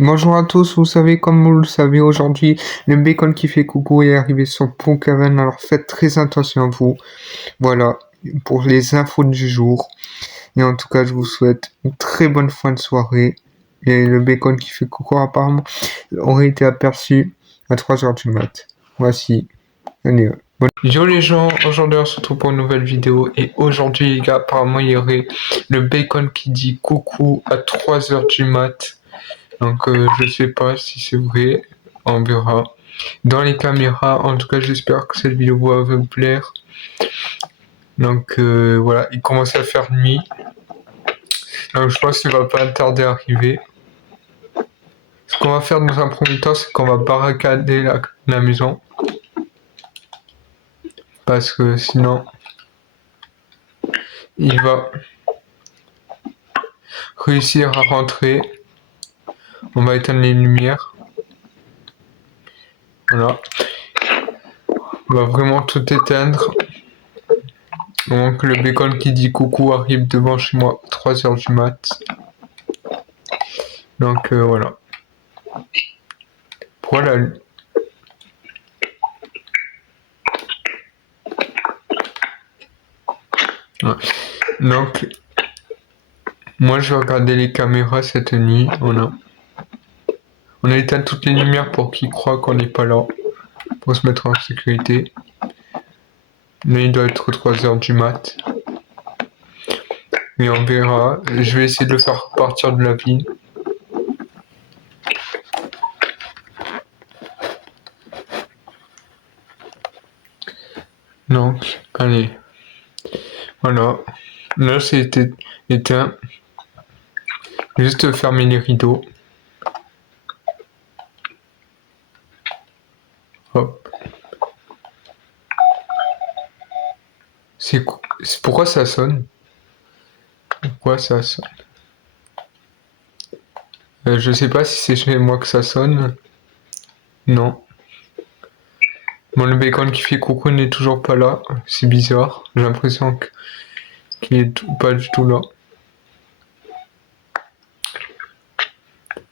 Bonjour à tous, vous savez, comme vous le savez, aujourd'hui, le bacon qui fait coucou est arrivé sur Pookaven, alors faites très attention à vous. Voilà, pour les infos du jour. Et en tout cas, je vous souhaite une très bonne fin de soirée. Et le bacon qui fait coucou, apparemment, aurait été aperçu à 3h du mat. Voici. Allez, Yo les gens, aujourd'hui on se retrouve pour une nouvelle vidéo. Et aujourd'hui, les gars, apparemment, il y aurait le bacon qui dit coucou à 3h du mat. Donc je sais pas si c'est vrai, on verra. Dans les caméras, en tout cas j'espère que cette vidéo va vous plaire. Donc voilà, il commence à faire nuit. Donc je pense qu'il va pas tarder à arriver. Ce qu'on va faire dans un premier temps, c'est qu'on va barricader la maison. Parce que sinon, il va réussir à rentrer. On va éteindre les lumières. Voilà. On va vraiment tout éteindre. Donc le bacon qui dit coucou arrive devant chez moi 3h du mat. Donc voilà. Voilà. Ouais. Donc moi je vais regarder les caméras cette nuit. On a éteint toutes les lumières pour qu'ils croient qu'on n'est pas là. Pour se mettre en sécurité. Mais il doit être 3h du mat. Mais on verra. Je vais essayer de le faire partir de la ville. Donc, allez. Voilà. Là, c'est éteint. Juste fermer les rideaux. Hop. C'est pourquoi ça sonne? Pourquoi ça sonne? Je sais pas si c'est chez moi que ça sonne. Non. Bon, le bacon qui fait coucou n'est toujours pas là. C'est bizarre. J'ai l'impression qu'il est pas du tout là.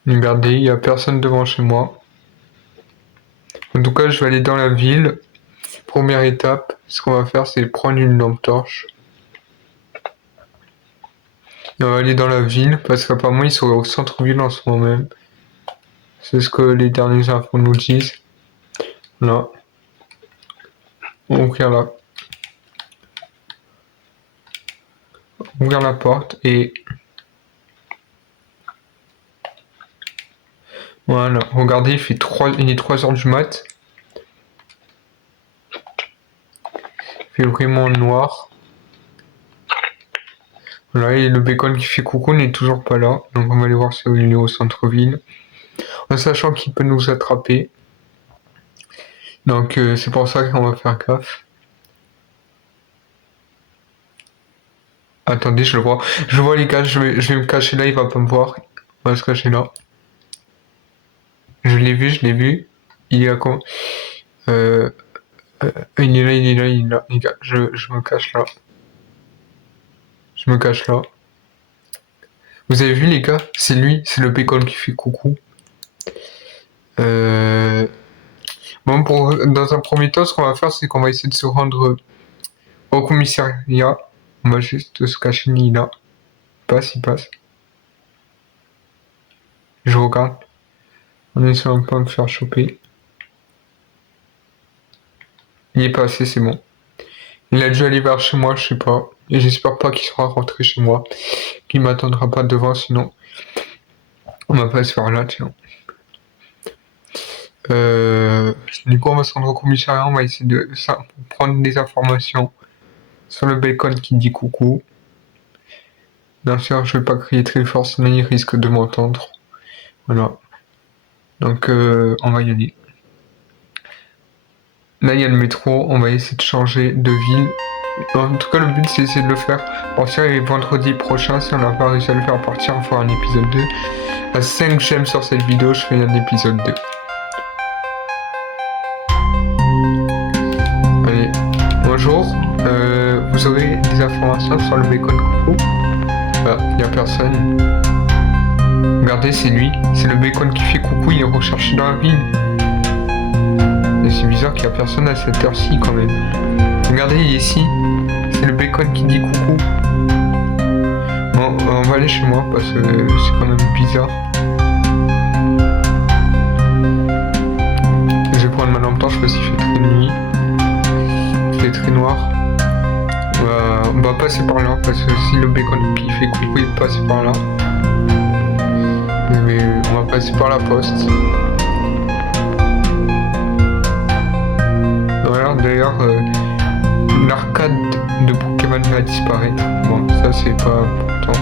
Regardez, il n'y a personne devant chez moi. En tout cas, je vais aller dans la ville. Première étape, ce qu'on va faire, c'est prendre une lampe torche. Et on va aller dans la ville, parce qu'apparemment, ils sont au centre-ville en ce moment même. C'est ce que les dernières infos nous disent. Là. On va ouvrir la porte et voilà, regardez, il est 3h du mat. Il fait vraiment noir. Voilà, et le bacon qui fait coucou n'est toujours pas là. Donc on va aller voir si il est au centre-ville. En sachant qu'il peut nous attraper. Donc c'est pour ça qu'on va faire gaffe. Attendez, je le vois. Je le vois les gars, je vais me cacher là, il va pas me voir. On va se cacher là. Je l'ai vu. Il est à quoi? Il est là, les gars. Je me cache là. Je me cache là. Vous avez vu les gars? C'est lui, c'est le bacon qui fait coucou. Bon, dans un premier temps, ce qu'on va faire, c'est qu'on va essayer de se rendre au commissariat. On va juste se cacher là. Il passe. Je regarde. On essaie un peu de me faire choper. Il est passé, c'est bon. Il a dû aller vers chez moi, je sais pas. Et j'espère pas qu'il sera rentré chez moi. Qu'il m'attendra pas devant, sinon on va pas se faire là, tiens. Du coup, on va se rendre au commissariat, on va essayer de prendre des informations sur le bacon qui dit coucou. Bien sûr, je vais pas crier très fort, sinon il risque de m'entendre. Voilà. Donc, on va y aller. Là, il y a le métro, on va essayer de changer de ville. En tout cas, le but, c'est essayer de le faire partir et vendredi prochain, si on n'a pas réussi à le faire partir, on fera un épisode 2. À 5 j'aime sur cette vidéo, je fais un épisode 2. Allez, bonjour. Vous aurez des informations sur le bacon coucou? Bah, il n'y a personne. Regardez, c'est lui. C'est le bacon qui fait coucou, il est recherché dans la ville. Et c'est bizarre qu'il n'y a personne à cette heure-ci quand même. Regardez, il est ici. C'est le bacon qui dit coucou. Bon, on va aller chez moi parce que c'est quand même bizarre. Je vais prendre ma lampe torche parce qu'il fait très nuit. Il fait très noir. On va passer par là parce que si le bacon qui fait coucou il passe par là. Mais on va passer par la poste. Voilà, d'ailleurs, l'arcade de Pokémon va disparaître. Bon, ça c'est pas important.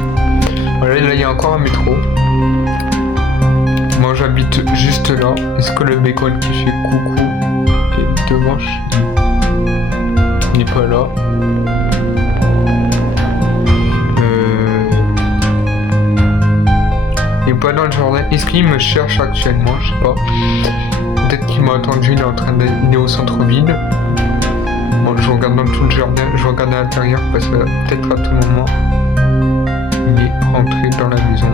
Voilà, là il y a encore un métro. Moi j'habite juste là. Est-ce que le bacon qui fait coucou est devant? Il n'est pas là. Il n'est pas dans le jardin. Est-ce qu'il me cherche actuellement? Je sais pas. Peut-être qu'il m'a attendu, il est au centre-ville. Bon, je regarde dans tout le jardin, je regarde à l'intérieur parce que peut-être à tout moment il est rentré dans la maison.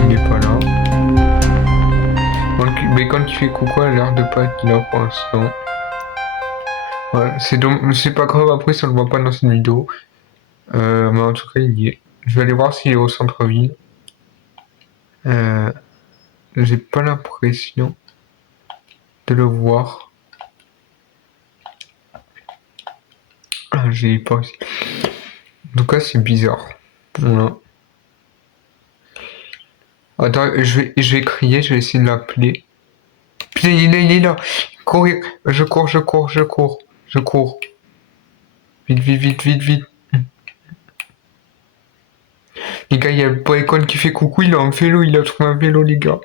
Il n'est pas là. Donc le bacon qui fait coucou a l'air de pas être là pour l'instant. Ouais, c'est pas grave, après ça le voit pas dans cette vidéo. Mais en tout cas il y est. Je vais aller voir s'il est au centre-ville. J'ai pas l'impression de le voir. Ah, j'ai pas aussi. En tout cas, c'est bizarre. Voilà. Attends, je vais crier, je vais essayer de l'appeler. Putain, il est là. Courir. Je cours. Vite. Les gars, il y a le Pokémon qui fait coucou, il a un vélo, il a trouvé un vélo, les gars.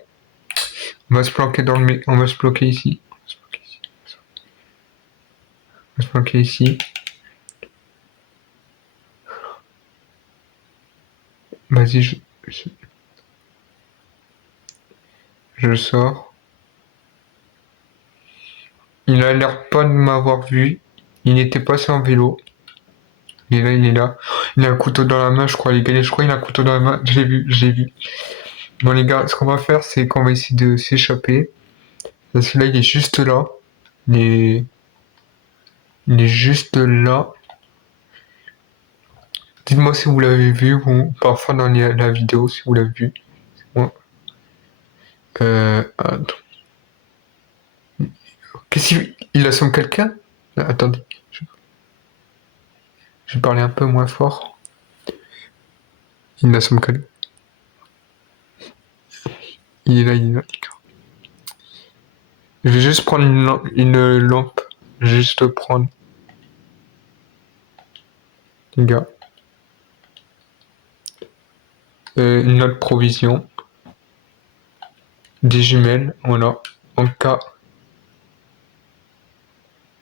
On va se planquer on va se bloquer ici. On va se planquer ici. Vas-y, je sors. Il a l'air pas de m'avoir vu. Il était passé en vélo. Il est là. Il a un couteau dans la main, je crois, les gars. Je crois qu'il a un couteau dans la main. Je l'ai vu. Bon, les gars, ce qu'on va faire, c'est qu'on va essayer de s'échapper. Parce que là, il est juste là. Il est juste là. Dites-moi si vous l'avez vu ou parfois dans la vidéo si vous l'avez vu. Ouais. Attends. Qu'est-ce qu'il assomme quelqu'un? Attendez. Je vais parler un peu moins fort. Il assomme quelqu'un. Il est là. Je vais juste prendre une lampe. Juste prendre. Les gars. Une autre provision. Des jumelles, voilà. En cas.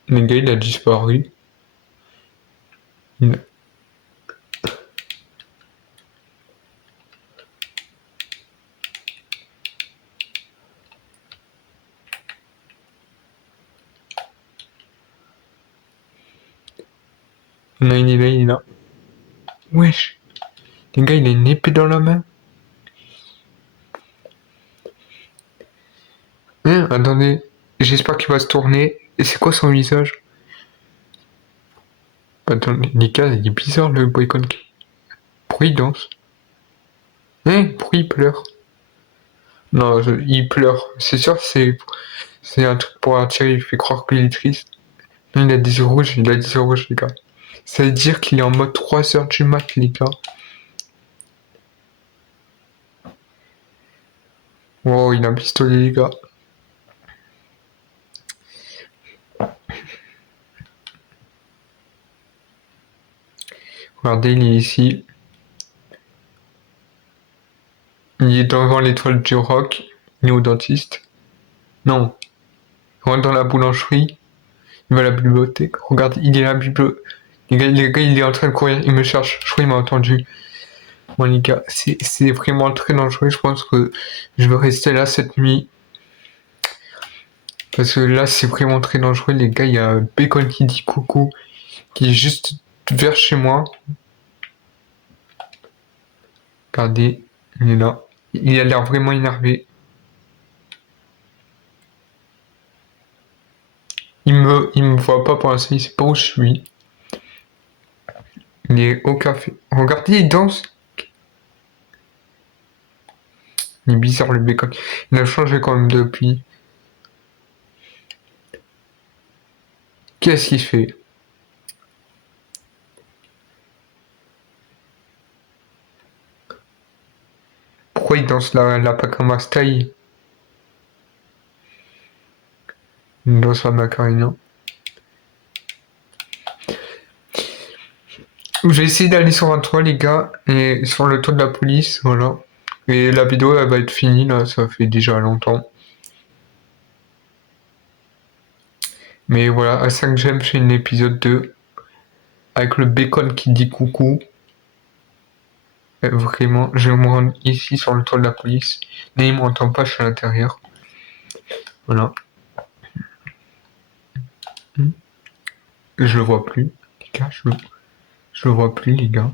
Le gars, il a disparu. Il est là. Wesh. Le gars, il a une épée dans la main. Attendez. J'espère qu'il va se tourner. Et c'est quoi son visage? Attendez, les gars, il est bizarre le Boycon. Pourquoi il danse? Pourquoi il pleure? Non, il pleure. C'est sûr, c'est un truc pour attirer. Il fait croire qu'il est triste. Non, il a des yeux rouges, les gars. Ça veut dire qu'il est en mode 3h du mat, les gars. Wow, il a un pistolet, les gars. Regardez, il est ici. Il est devant l'étoile du rock. Il est au dentiste. Non. Il rentre dans la boulangerie. Il va à la bibliothèque. Regarde, il est à la bibliothèque. Les gars, il est en train de courir. Il me cherche. Je crois qu'il m'a entendu. Bon, les gars, c'est vraiment très dangereux. Je pense que je vais rester là cette nuit. Parce que là, c'est vraiment très dangereux. Les gars, il y a un Bacon qui dit coucou. Qui est juste vers chez moi. Regardez, il est là. Il a l'air vraiment énervé. Il me voit pas pour l'instant, il sait pas où je suis. Il est au café. Regardez, il danse. Il est bizarre le bacon. Il a changé quand même depuis. Qu'est-ce qu'il fait? Pourquoi il danse la Pacama style? Il danse la Macarena. J'ai essayé d'aller sur un toit, les gars, et sur le toit de la police, voilà. Et la vidéo, elle va être finie, là, ça fait déjà longtemps. Mais voilà, à 5 j'aime, j'ai une épisode 2, avec le bacon qui dit coucou. Vraiment, je vais me rendre ici sur le toit de la police. Mais il m'entend pas, je suis à l'intérieur. Voilà. Je le vois plus, les gars, je le vois plus, les gars.